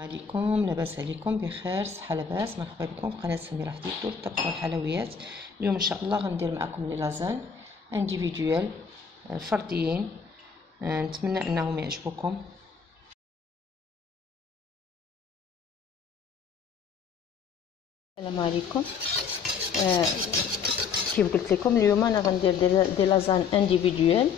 عليكم، لاباس عليكم؟ بخير، صحه لاباس. مرحبا بكم في قناه سميره حديث الطبخ والحلويات. اليوم ان شاء الله غندير معكم لي لازان انديفيدوال فرديين. نتمنى انهم يعجبوكم. السلام عليكم. كيف قلت لكم اليوم انا غندير دي لازان انديفيدوال.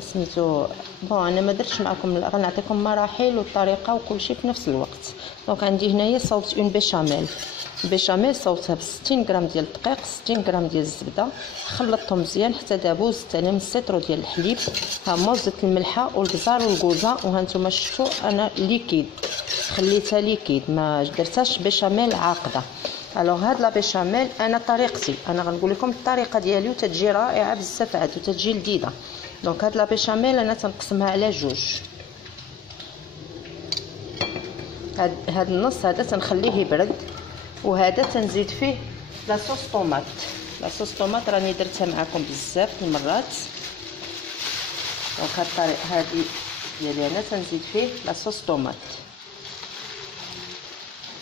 سميتو بون انا ما درتش معكم، غنعطيكم مراحل والطريقه وكل شيء في نفس الوقت. دونك عندي هنايا صوبت اون بيشاميل صوبتها ب 60 غرام ديال الدقيق، 60 غرام ديال الزبده، خلطتهم مزيان حتى دابو. زدت انا من السيترو ديال الحليب، ها هما زدت الملحه والبزار والكوزه، وها نتوما شفتوا انا ليكيد خليتها ليكيد، ما درتهاش بيشاميل عاقده. الوغ هاد لا بيشاميل انا طريقتي، انا غنقول لكم الطريقه ديالي وتتجي رائعه بزاف عاد وتتجي لذيذه. دونك هاد لا بيشاميل انا تنقسمها على جوج. هاد النص هذا تنخليه يبرد، وهذا تنزيد فيه لاصوص طوماط. لاصوص طوماط راني درتها معكم بزاف المرات. دونك هاد الطريقه هادي ديالي انا تنزيد فيه لاصوص طوماط.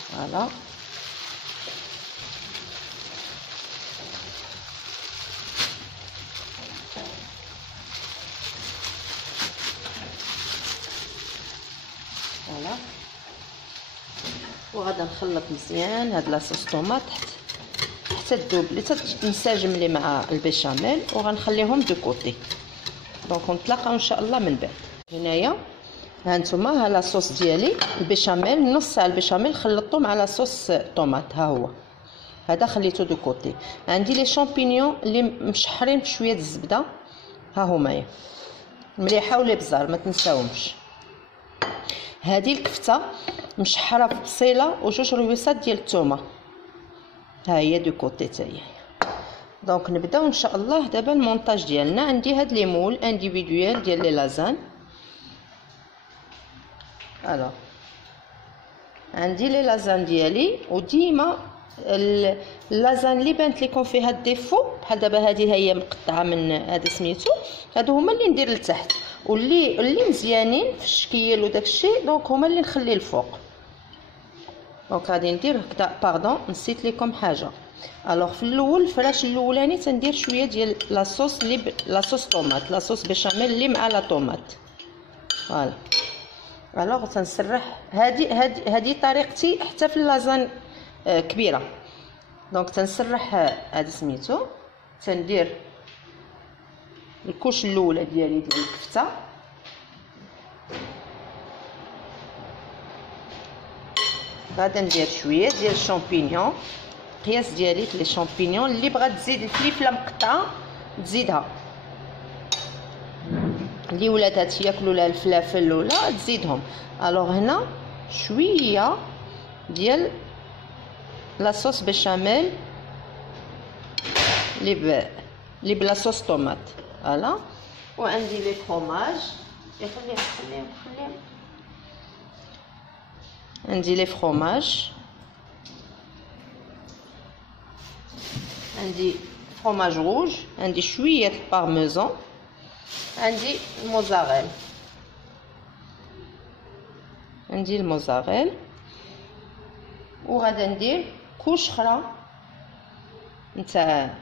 فوالا فوالا وغادا نخلط مزيان هاد لاصوص طوماط حتى تذوب لي تنسجم لي مع البيشاميل، وغنخليهم دو كوتي. دونك نتلاقاو ان شاء الله من بعد. هنايا ها نتوما ها لاصوص ديالي البيشاميل، نص تاع البيشاميل خلطته مع لاصوص طوماط، ها هو هذا خليته دو كوتي. عندي لي شامبينيون اللي مشحرين بشويه الزبده، ها هما مليحه ولا بزار ما تنساوهمش. هذه الكفته مشحره ببصيله وجوج رويصات ديال الثومه، ها هي دو كوتي حتى هي. دونك نبداو ان شاء الله دابا المونتاج ديالنا. عندي هاد لي مول انديفيدوال ديال لي لازان. الو عندي لي لازان ديالي، وديما اللازان اللي بانت لكم فيها الديفو بحال دابا هذه هي مقطعه من هذا سميتو، هادو هما اللي ندير لتحت، واللي مزيانين في الشكيل وداك الشيء دونك هما اللي نخلي الفوق. دونك غادي ندير هكذا. باردون نسيت لكم حاجه. الوغ في الاول الفراش الاولاني تندير شويه ديال لاصوص اللي لاصوص طوماط، لاصوص بيشاميل اللي مع لا طوماط. فوالا الوغ تنسرح. هذه طريقتي حتى في اللازان كبيره. دونك تنسرح هذا سميتو، تندير الكوش الاولى ديالي ديال الكفته، غادا ندير شويه ديال الشامبينيون، قياس ديالي في لي شامبينيون. اللي بغات تزيد الفلفله مقطعه تزيدها، اللي ولادات ياكلوا لها الفلافل ولا تزيدهم. الوغ هنا شويه ديال لاصوص بيشاميل اللي بلاصوص طوماط. فوالا وعندي لي فروماج، خليهم عندي لي فروماج، عندي فروماج روج، عندي شويه بارميزان، عندي الموزاريل، وغادا ندير كوش اخرى نتاع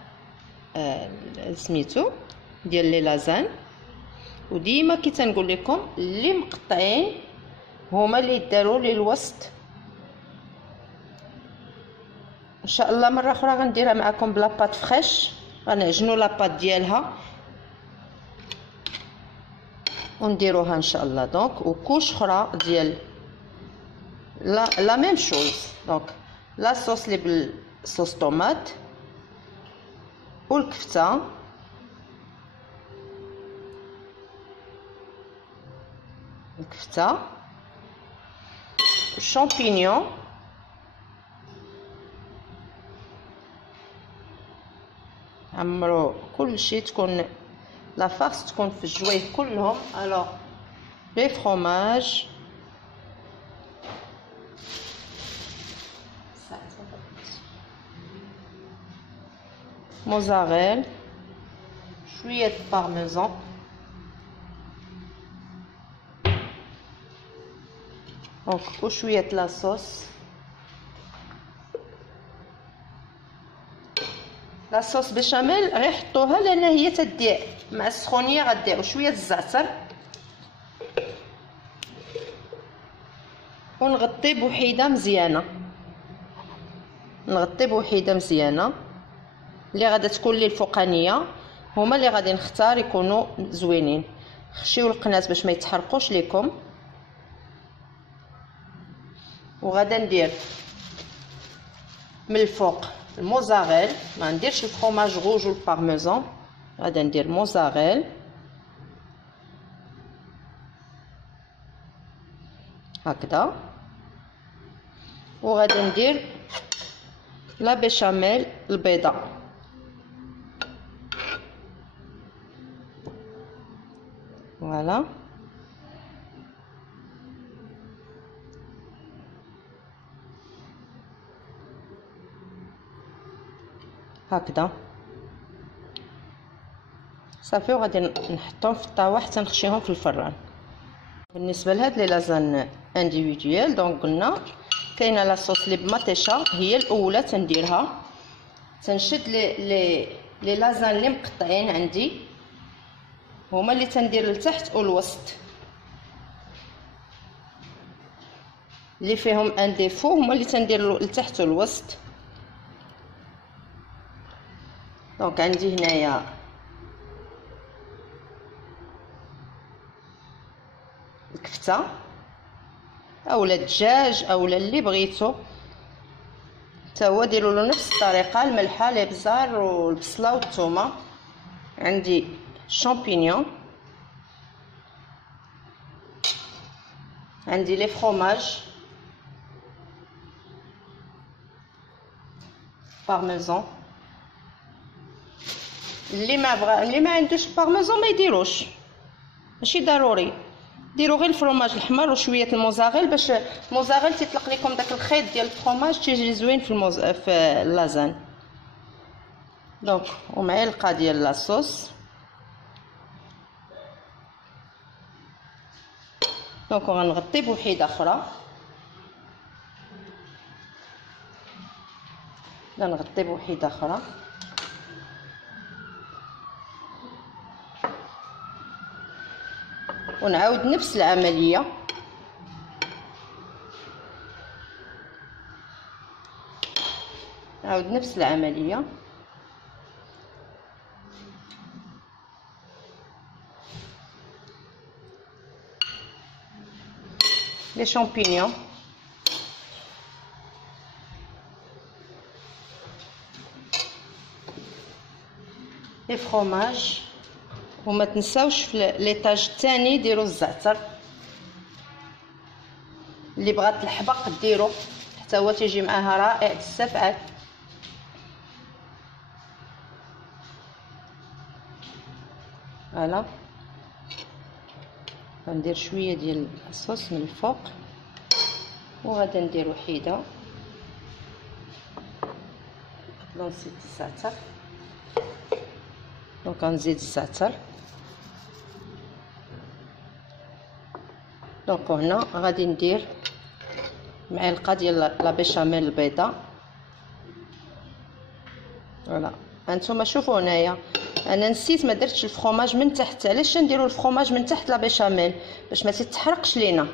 سميتو ديال لي لازان. وديما كي تنقول لكم اللي مقطعين هما اللي يداروا لي الوسط. ان شاء الله مره اخرى غنديرها معكم بلا بات فريش، غنعجنوا لاباط ديالها ونديروها ان شاء الله. دونك وكوش اخرى ديال لا ميم شوز. دونك لا صوص اللي بالصوص طوماط والكفته الشامبينيون، عمرو كل شيء تكون لا فارس تكون في الجويه كلهم. الوغ لي فروماج، موزاريل، شويه بارميزان، دونك وشويه لاصوص. لاصوص بيشاميل غير حطوها لان هي تدير مع السخونيه، غديروا شويه الزعتر ونغطي بوحيده مزيانه. نغطي بوحيده مزيانه اللي غادا تكون لي الفوقانيه، هما اللي غادي نختار يكونوا زوينين. خشيو القناه باش ما يتحرقوش ليكم. وغادا ندير من الفوق الموزاريل، ما نديرش الفرomاج روج والبارميزان، غادا ندير موزاريل هكذا. وغادي ندير لا بيشاميل البيضاء، فوالا. هكذا صافي. وغادي نحطهم في الطاوه حتى نخشيهم في الفران. بالنسبه لهاد لي لازان انديفيديوال، دونك قلنا كاينه لاصوص اللي بمطيشه هي الاولى تنديرها. تنشد لي لازان اللي مقطعين عندي، هما اللي تندير لتحت والوسط، اللي فيهم ان ديفو هما اللي تندير لتحت والوسط. دونك عندي هنايا الكفته اولا الدجاج اولا اللي بغيتو، حتى هو ديروا له نفس الطريقه، الملحه الابزار والبصله والثومه. عندي الشامبينيون، عندي لي فروماج بارميزان. اللي ما عندوش بارميزان ما يديروش، ماشي ضروري. ديروا غير الفرomاج الاحمر وشويه الموزاريل، باش الموزاريل تيطلق لكم داك الخيط ديال الفرomاج تيجي زوين في اللازان. دونك ومعلقه ديال لاصوص. دونك غنغطي بوحيده اخرى، غنغطي بوحيده اخرى. ونعاود نفس العمليه، نعاود نفس العمليه. لي شامبينيون، لي فروماج. وما تنساوش في ليطاج الثاني ديروا الزعتر، اللي بغات الحبق ديرو حتى هو تيجي معاها رائع السفعه. فوالا. غندير شويه ديال الصوص من الفوق، وغادا ندير وحيده. نزيد الزعتر، دونك غنزيد الزعتر. دونك هنا غادي ندير معلقه ديال لا بيشاميل البيضاء. فوالا. هانتوما شوفوا هنايا انا نسيت ما درتش الفرomاج من تحت. علاش نديروا الفرomاج من تحت لا بيشاميل؟ باش ما تتحرقش لينا،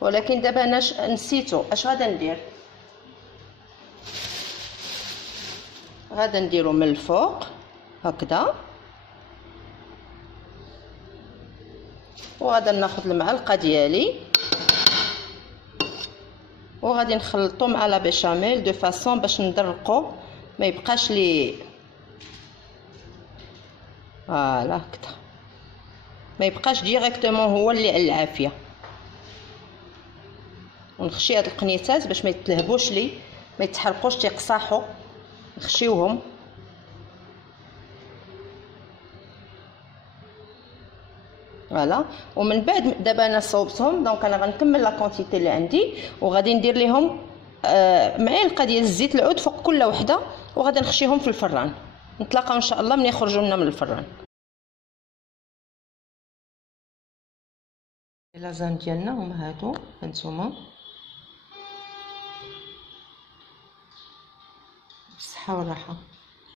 ولكن دابا انا نسيتو. اش غادا ندير؟ غادا نديرو من الفوق هكذا، وغادا ناخذ المعلقه ديالي وغادي نخلطو مع لا بيشاميل دو فاصون باش ندرقو ما يبقاش لي. فوالا هكذا، ما يبقاش ديريكتومون هو اللي على العافيه. ونخشي هاد القنيتات باش ما يتلهبوش لي، ما يتحرقوش، تيقصاحوا، نخشيوهم. فوالا. ومن بعد دابا انا صوبتهم، دونك انا غنكمل لا كونتيتي اللي عندي، وغادي ندير لهم معلقه ديال الزيت العود فوق كل وحده، وغادي نخشيهم في الفران. نتلاقاو ان شاء الله ملي يخرجوا لنا من الفران. اللازان ديالنا هما هادو هانتوما، بالصحه والراحه.